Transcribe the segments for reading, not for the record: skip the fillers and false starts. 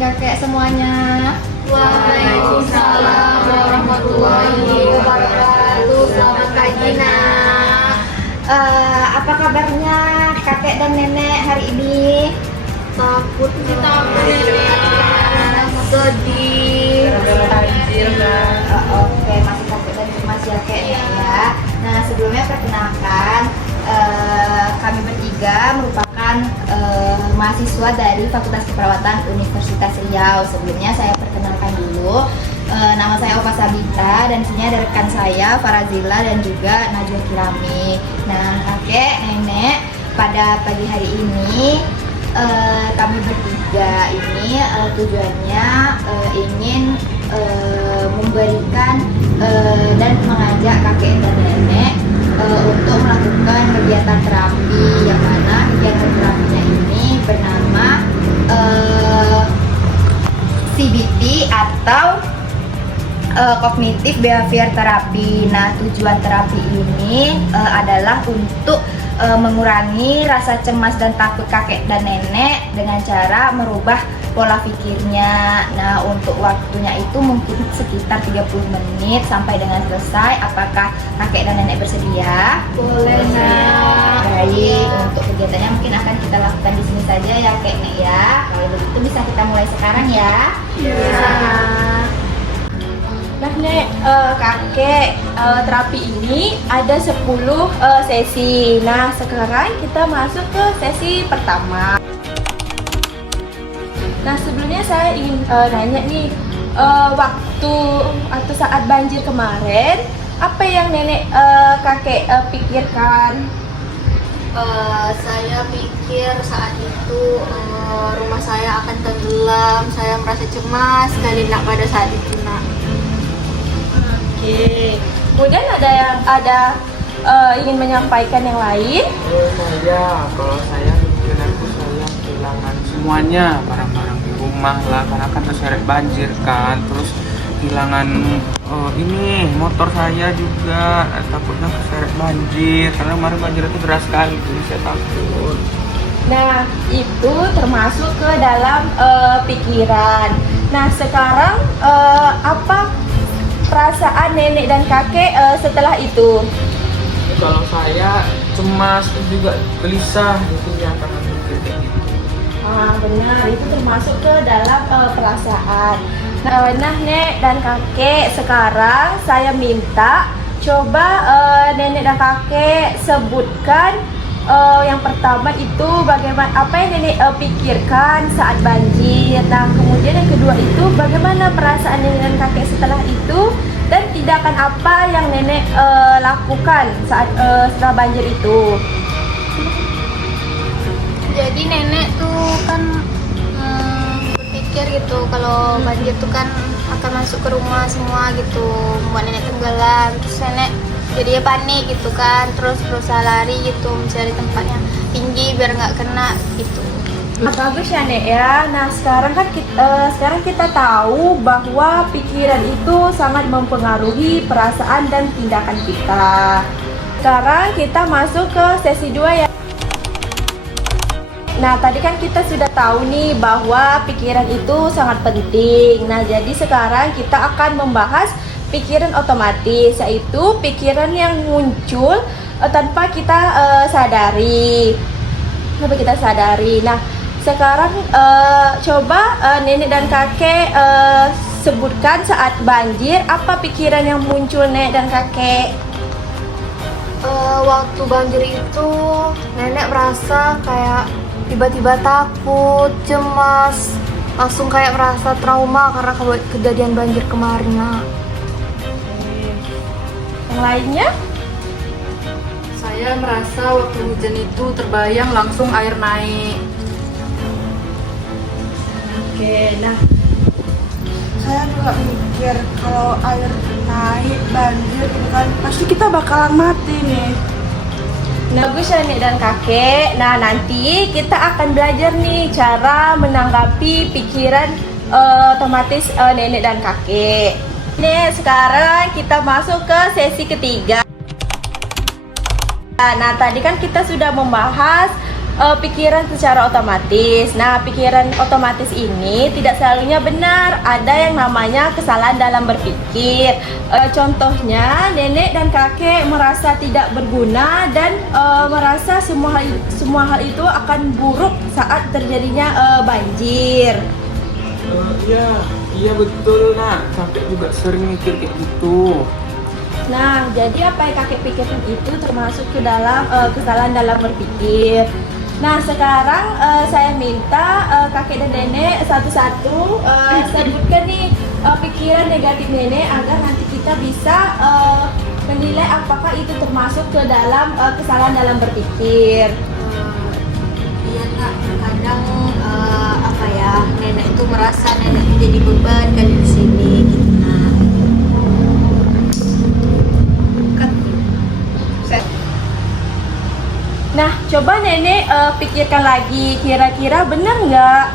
kakek semuanya. Waalaikumsalam warahmatullahi wabarakatuh. Selamat pagi, Nak. Apa kabarnya kakek dan nenek hari ini? Takut kita sedih. Oke, masih takut dan cemas ya kayaknya ya. Nah, sebelumnya perkenalkan, kami bertiga merupakan mahasiswa dari Fakultas Keperawatan Universitas Riau. Sebelumnya saya perkenalkan dulu, nama saya Opa Sabita dan sini ada rekan saya Farazila dan juga Najwa Kirami. Nah, kakek, nenek, pada pagi hari ini kami bertiga ini tujuannya ingin memberikan dan mengajak kakek dan nenek untuk melakukan kegiatan terapi, yang mana kegiatan terapinya ini bernama CBT atau Cognitive Behavior Therapy. Nah, tujuan terapi ini adalah untuk mengurangi rasa cemas dan takut kakek dan nenek dengan cara merubah pola pikirnya. Nah, untuk waktunya itu mungkin sekitar 30 menit sampai dengan selesai. Apakah kakek dan nenek bersedia? Boleh, Nak. Baik, untuk kegiatannya mungkin akan kita lakukan di sini saja ya, Kek Nek ya. Kalau begitu bisa kita mulai sekarang ya. Nah, Nek, kakek, terapi ini ada 10 sesi. Nah, sekarang kita masuk ke sesi pertama. Nah, sebelumnya saya ingin nanya nih, waktu atau saat banjir kemarin, apa yang nenek kakek pikirkan? Saya pikir saat itu rumah saya akan tenggelam. Saya merasa cemas sekali, Nak, pada saat itu, Nak. Oke. Kemudian ada ingin menyampaikan yang lain? Kalau saya mungkin saya kehilangan semuanya, barang-barang di rumah lah, karena kan terseret banjir kan. Terus kehilangan ini motor saya juga, takutnya terseret banjir karena kemarin banjir itu deras sekali, jadi saya takut. Nah, itu termasuk ke dalam pikiran. Nah, sekarang apa perasaan nenek dan kakek setelah itu? Kalau saya cemas juga gelisah gitu ya, karena mikir kayak gitu. Benar, itu termasuk ke dalam perasaan. Nah, Nek dan kakek, sekarang saya minta coba nenek dan kakek sebutkan yang pertama itu bagaimana, apa yang nenek pikirkan saat banjir. Nah, kemudian yang kedua itu bagaimana perasaan nenek dan kakek setelah itu, dan tindakan apa yang nenek lakukan saat setelah banjir itu. Jadi nenek tuh kan berpikir gitu kalau banjir tuh kan akan masuk ke rumah semua gitu, membuat nenek tenggelam. Terus nenek jadi panik gitu kan, terus berusaha lari gitu, mencari tempat yang tinggi biar nggak kena gitu. Bagus ya, Nek ya. Nah, sekarang kan kita tahu bahwa pikiran itu sangat mempengaruhi perasaan dan tindakan kita. Sekarang kita masuk ke sesi 2 ya. Nah, tadi kan kita sudah tahu nih bahwa pikiran itu sangat penting. Nah, jadi sekarang kita akan membahas pikiran otomatis, yaitu pikiran yang muncul tanpa kita sadari. Nah, sekarang coba nenek dan kakek sebutkan saat banjir apa pikiran yang muncul nenek dan kakek. Waktu banjir itu nenek merasa kayak tiba-tiba takut, cemas, langsung kayak merasa trauma karena kejadian banjir kemarin, Nak. Yang lainnya? Saya merasa waktu hujan itu terbayang langsung air naik. Oke, nah Saya juga mikir kalau air naik banjir gitu kan, pasti kita bakalan mati nih. bagus ya, Nek dan kakek. Nah, nanti kita akan belajar nih cara menanggapi pikiran otomatis nenek dan kakek. Nih, sekarang kita masuk ke sesi ketiga. Nah, tadi kan kita sudah membahas pikiran secara otomatis. Nah, pikiran otomatis ini tidak selalunya benar. Ada yang namanya kesalahan dalam berpikir. Contohnya, nenek dan kakek merasa tidak berguna dan merasa semua hal itu akan buruk saat terjadinya banjir. Iya betul nak, kakek juga sering mikir kayak gitu. Nah, jadi apa yang kakek pikirkan itu termasuk ke dalam kesalahan dalam berpikir. Nah, sekarang saya minta kakek dan nenek satu-satu sebutkan nih pikiran negatif nenek agar nanti kita bisa menilai apakah itu termasuk ke dalam kesalahan dalam berpikir. Iya kak, kadang nenek itu merasa nenek itu jadi beban kan di sini gitu. Nah, coba nenek pikirkan lagi, kira-kira benar nggak?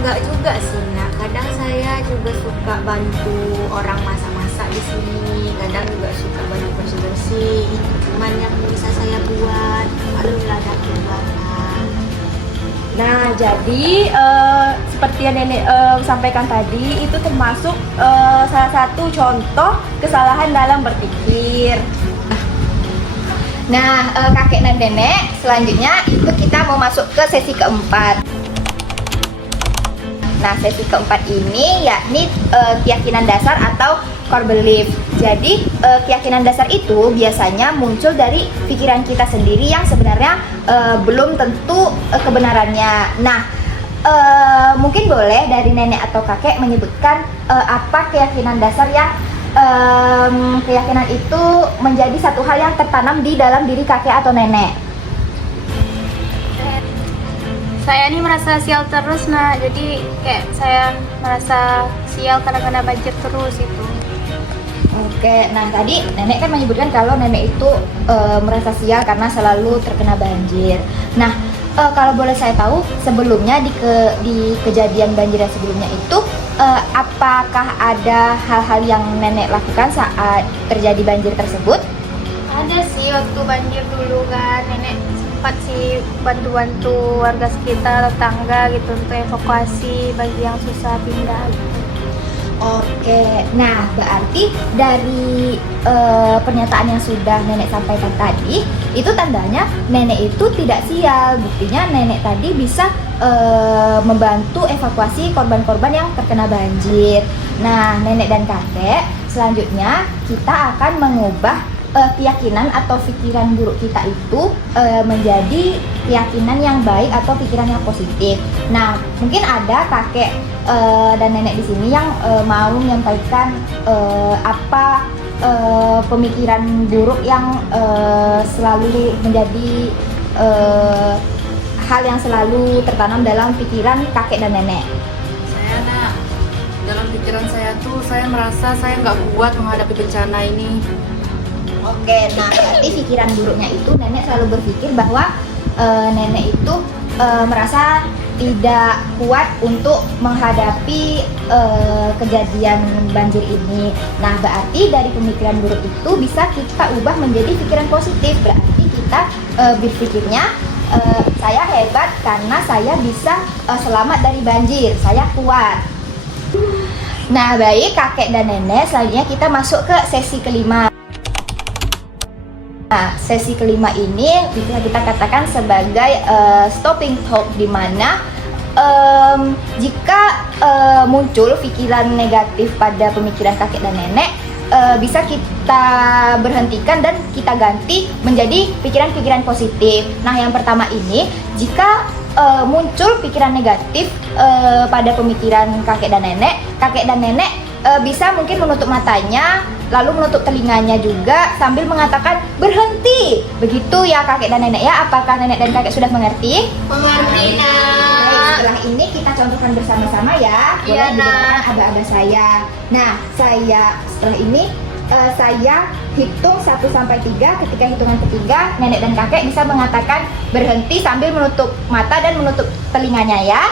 Enggak juga sih, nah kadang saya juga suka bantu orang masak-masak di sini, kadang juga suka bantu bersih-bersih. Cuman yang bisa saya buat, alhamdulillah dapat banget. Nah, jadi seperti yang nenek sampaikan tadi, itu termasuk salah satu contoh kesalahan dalam berpikir. Nah, kakek dan nenek, selanjutnya itu kita mau masuk ke sesi keempat. Nah, sesi keempat ini yakni keyakinan dasar atau core belief. Jadi, keyakinan dasar itu biasanya muncul dari pikiran kita sendiri yang sebenarnya belum tentu kebenarannya. Nah, mungkin boleh dari nenek atau kakek menyebutkan apa keyakinan dasar yang keyakinan itu menjadi satu hal yang tertanam di dalam diri kakek atau nenek. Saya ini merasa sial terus, nah jadi kayak saya merasa sial karena kena banjir terus itu. Oke, nah tadi nenek kan menyebutkan kalau nenek itu merasa sial karena selalu terkena banjir. Nah, kalau boleh saya tahu sebelumnya di kejadian banjir yang sebelumnya itu apakah ada hal-hal yang nenek lakukan saat terjadi banjir tersebut? Ada sih waktu banjir dulu kan, nenek sempat sih bantu-bantu warga sekitar, tetangga gitu untuk evakuasi bagi yang susah pindah gitu. Oke, nah berarti dari pernyataan yang sudah nenek sampaikan tadi, itu tandanya nenek itu tidak sial. Buktinya nenek tadi bisa membantu evakuasi korban-korban yang terkena banjir. Nah, nenek dan kakek, selanjutnya kita akan mengubah keyakinan atau pikiran buruk kita itu menjadi keyakinan yang baik atau pikiran yang positif. Nah, mungkin ada kakek dan nenek di sini yang mau menyampaikan apa pemikiran buruk yang selalu menjadi hal yang selalu tertanam dalam pikiran kakek dan nenek. Saya nak, dalam pikiran saya tuh saya merasa saya nggak kuat menghadapi bencana ini. Oke, nah berarti pikiran buruknya itu nenek selalu berpikir bahwa nenek itu merasa tidak kuat untuk menghadapi kejadian banjir ini. Nah, berarti dari pemikiran buruk itu bisa kita ubah menjadi pikiran positif. Berarti kita berpikirnya saya hebat karena saya bisa selamat dari banjir, saya kuat. Nah, baik kakek dan nenek, selanjutnya kita masuk ke sesi kelima. Nah, sesi kelima ini bisa kita katakan sebagai stopping talk, di mana jika muncul pikiran negatif pada pemikiran kakek dan nenek, bisa kita berhentikan dan kita ganti menjadi pikiran-pikiran positif. Nah, yang pertama ini, jika muncul pikiran negatif pada pemikiran kakek dan nenek bisa mungkin menutup matanya, lalu menutup telinganya juga sambil mengatakan berhenti. Begitu ya kakek dan nenek ya. Apakah nenek dan kakek sudah mengerti? Mengerti, Nak. Baik, setelah ini kita contohkan bersama-sama ya. Boleh Iya, didengarkan aba-aba saya. Nah, setelah ini saya hitung 1 sampai 3. Ketika hitungan ketiga, nenek dan kakek bisa mengatakan berhenti sambil menutup mata dan menutup telinganya ya.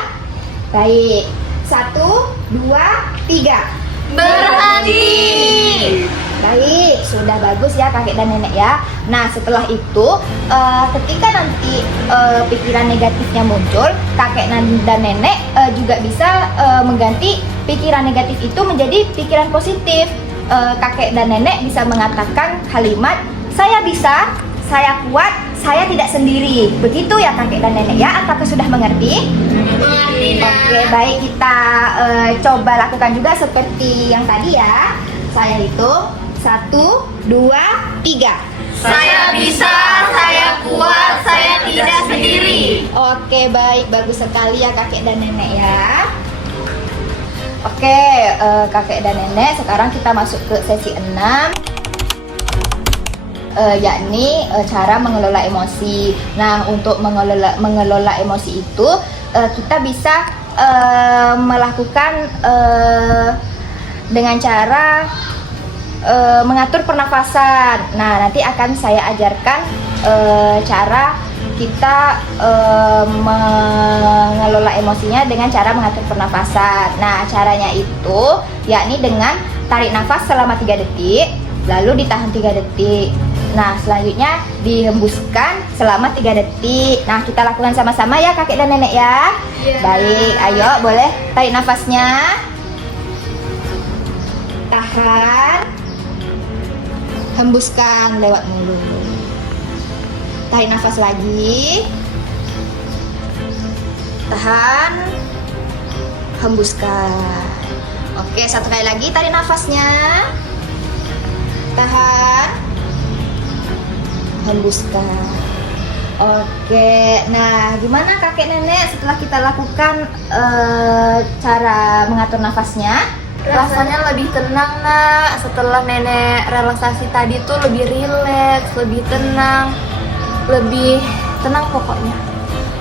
Baik. 1, 2, 3. Berhenti. Baik, sudah bagus ya kakek dan nenek ya. Nah setelah itu ketika nanti pikiran negatifnya muncul, kakek dan nenek juga bisa mengganti pikiran negatif itu menjadi pikiran positif. Kakek dan nenek bisa mengatakan kalimat saya bisa, saya kuat, saya tidak sendiri. Begitu ya kakek dan nenek ya. Apakah sudah mengerti? Mengerti, Nak. Oke, baik, kita coba lakukan juga seperti yang tadi ya. Saya hitung 1, 2, 3. Saya bisa, saya kuat, saya tidak sendiri. Oke, baik, bagus sekali ya kakek dan nenek ya. Oke, kakek dan nenek, sekarang kita masuk ke sesi 6, yakni cara mengelola emosi. Nah, untuk mengelola emosi itu kita bisa melakukan dengan cara mengatur pernafasan. Nah, nanti akan saya ajarkan cara kita mengelola emosinya dengan cara mengatur pernafasan. Nah, caranya itu yakni dengan tarik nafas selama 3 detik, lalu ditahan 3 detik. Nah, selanjutnya dihembuskan selama 3 detik. Nah, kita lakukan sama-sama ya kakek dan nenek ya. Iya. Baik, ayo boleh tarik nafasnya. Tahan. Hembuskan lewat mulut. Tarik nafas lagi. Tahan. Hembuskan. Oke, satu kali lagi tarik nafasnya. Tahan. Hembuskan. Oke, nah gimana kakek nenek setelah kita lakukan cara mengatur nafasnya? Rasanya lebih tenang, Nak. Setelah nenek relaksasi tadi tuh lebih rileks, lebih tenang pokoknya.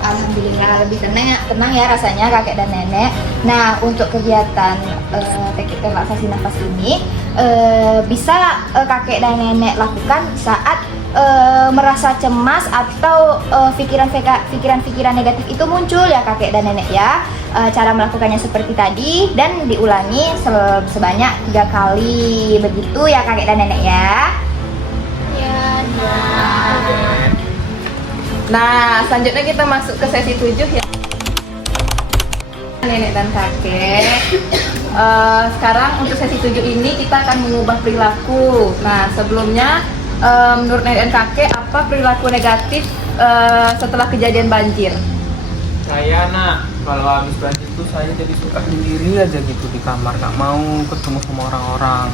Alhamdulillah lebih tenang ya rasanya kakek dan nenek. Nah, untuk kegiatan teknik relaksasi nafas ini bisa kakek dan nenek lakukan saat merasa cemas atau pikiran-pikiran negatif itu muncul ya kakek dan nenek ya. Cara melakukannya seperti tadi dan diulangi sebanyak 3 kali. Begitu ya kakek dan nenek ya. Ya, Nah, selanjutnya kita masuk ke sesi 7 ya. Nenek dan kakek. Sekarang untuk sesi 7 ini kita akan mengubah perilaku. Nah, sebelumnya menurut nenek dan kakek apa perilaku negatif setelah kejadian banjir? Saya, Nak, kalau habis banjir tuh saya jadi suka sendiri aja gitu di kamar, gak mau ketemu sama orang-orang.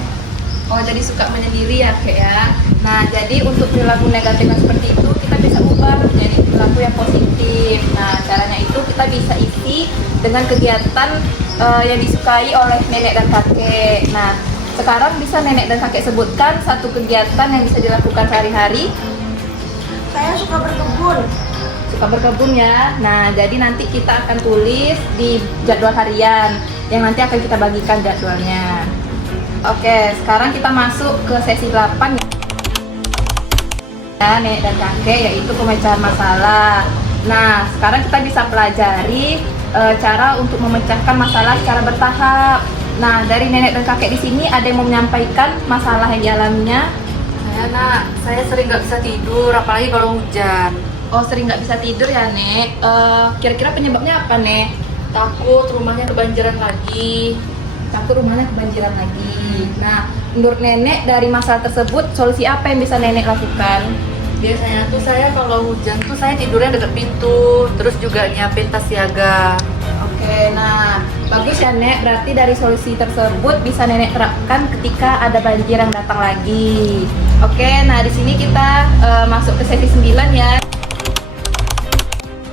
Oh, jadi suka menyendiri ya kek ya. Nah, jadi untuk perilaku negatif yang seperti itu kita bisa ubah menjadi perilaku yang positif. Nah, caranya itu kita bisa isi dengan kegiatan yang disukai oleh nenek dan kakek. Nah, sekarang bisa nenek dan kakek sebutkan satu kegiatan yang bisa dilakukan sehari-hari. Saya suka berkebun. Suka berkebun ya. Nah, jadi nanti kita akan tulis di jadwal harian yang nanti akan kita bagikan jadwalnya. Oke, sekarang kita masuk ke sesi 8 ya, nenek dan kakek, yaitu pemecahan masalah. Nah, sekarang kita bisa pelajari cara untuk memecahkan masalah secara bertahap. Nah, dari nenek dan kakek di sini ada yang mau menyampaikan masalah yang dialaminya? Saya, Nak, saya sering nggak bisa tidur, apalagi kalau hujan. Oh, sering nggak bisa tidur ya, Nek? Kira-kira penyebabnya apa, Nek? Takut rumahnya kebanjiran lagi. Takut rumahnya kebanjiran lagi. Nah, menurut nenek dari masalah tersebut, solusi apa yang bisa nenek lakukan? Biasanya tuh saya kalau hujan tuh saya tidurnya dekat pintu, terus juga nyiapin tas siaga. Oke, nah bagus ya Nek, berarti dari solusi tersebut bisa nenek terapkan ketika ada banjir yang datang lagi. Oke, nah di sini kita masuk ke sesi 9 ya.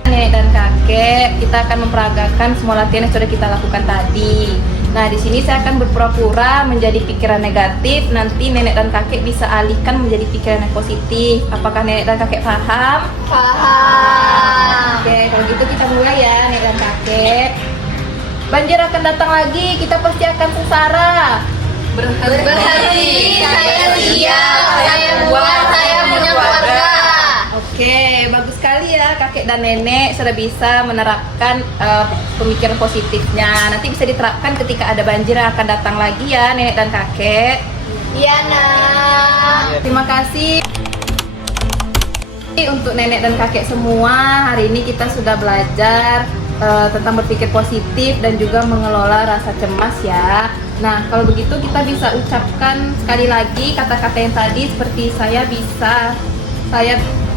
Nenek dan kakek, kita akan memperagakan semua latihan yang sudah kita lakukan tadi. Nah, di sini saya akan berpura-pura menjadi pikiran negatif. Nanti nenek dan kakek bisa alihkan menjadi pikiran yang positif. Apakah nenek dan kakek paham? paham. Oke, kalau gitu kita mulai ya, nenek dan kakek. Banjir akan datang lagi, kita pasti akan sengsara. Berhenti, saya siap, saya kuat, saya punya keluarga. Oke, bagus sekali ya kakek dan nenek sudah bisa menerapkan pemikiran positifnya. Nanti bisa diterapkan ketika ada banjir yang akan datang lagi ya nenek dan kakek. Iya nak. Terima kasih untuk nenek dan kakek semua. Hari ini kita sudah belajar tentang berpikir positif dan juga mengelola rasa cemas ya. Nah, kalau begitu kita bisa ucapkan sekali lagi kata-kata yang tadi seperti saya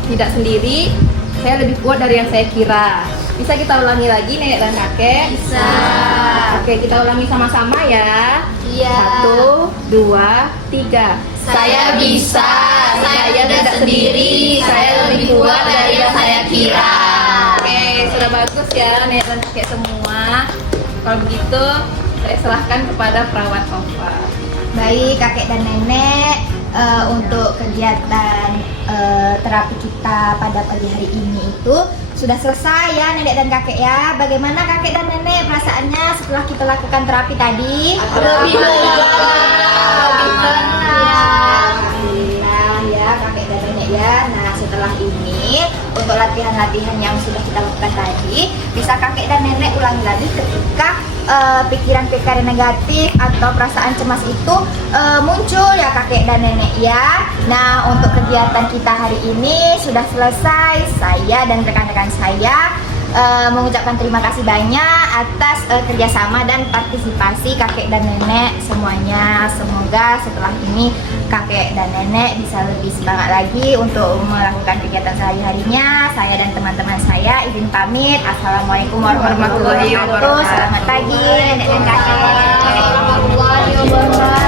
tidak sendiri, saya lebih kuat dari yang saya kira. Bisa kita ulangi lagi nenek dan kakek? Bisa. Oke, kita ulangi sama-sama ya. Iya. 1, 2, 3. Saya bisa, saya tidak sendiri, saya lebih kuat dari yang saya kira. Oke, sudah bagus ya nenek dan kakek semua. Kalau begitu, saya serahkan kepada perawat Ova. Baik kakek dan nenek, untuk kegiatan terapi kita pada pagi hari ini itu sudah selesai ya nenek dan kakek ya. Bagaimana kakek dan nenek perasaannya setelah kita lakukan terapi tadi? Lebih tenang. Alhamdulillah ya kakek dan nenek ya. Nah setelah ini untuk latihan-latihan yang sudah kita lakukan tadi, bisa kakek dan nenek ulangi lagi ketika pikiran-pikiran negatif atau perasaan cemas itu muncul ya kakek dan nenek ya. Nah untuk kegiatan kita hari ini sudah selesai. Saya dan rekan-rekan saya mengucapkan terima kasih banyak atas kerjasama dan partisipasi kakek dan nenek semuanya. Semoga setelah ini kakek dan nenek bisa lebih semangat lagi untuk melakukan kegiatan sehari-harinya. Saya dan teman-teman saya izin pamit. Assalamualaikum warahmatullahi wabarakatuh. Selamat pagi nenek dan kakek. Warahmatullahi wabarakatuh.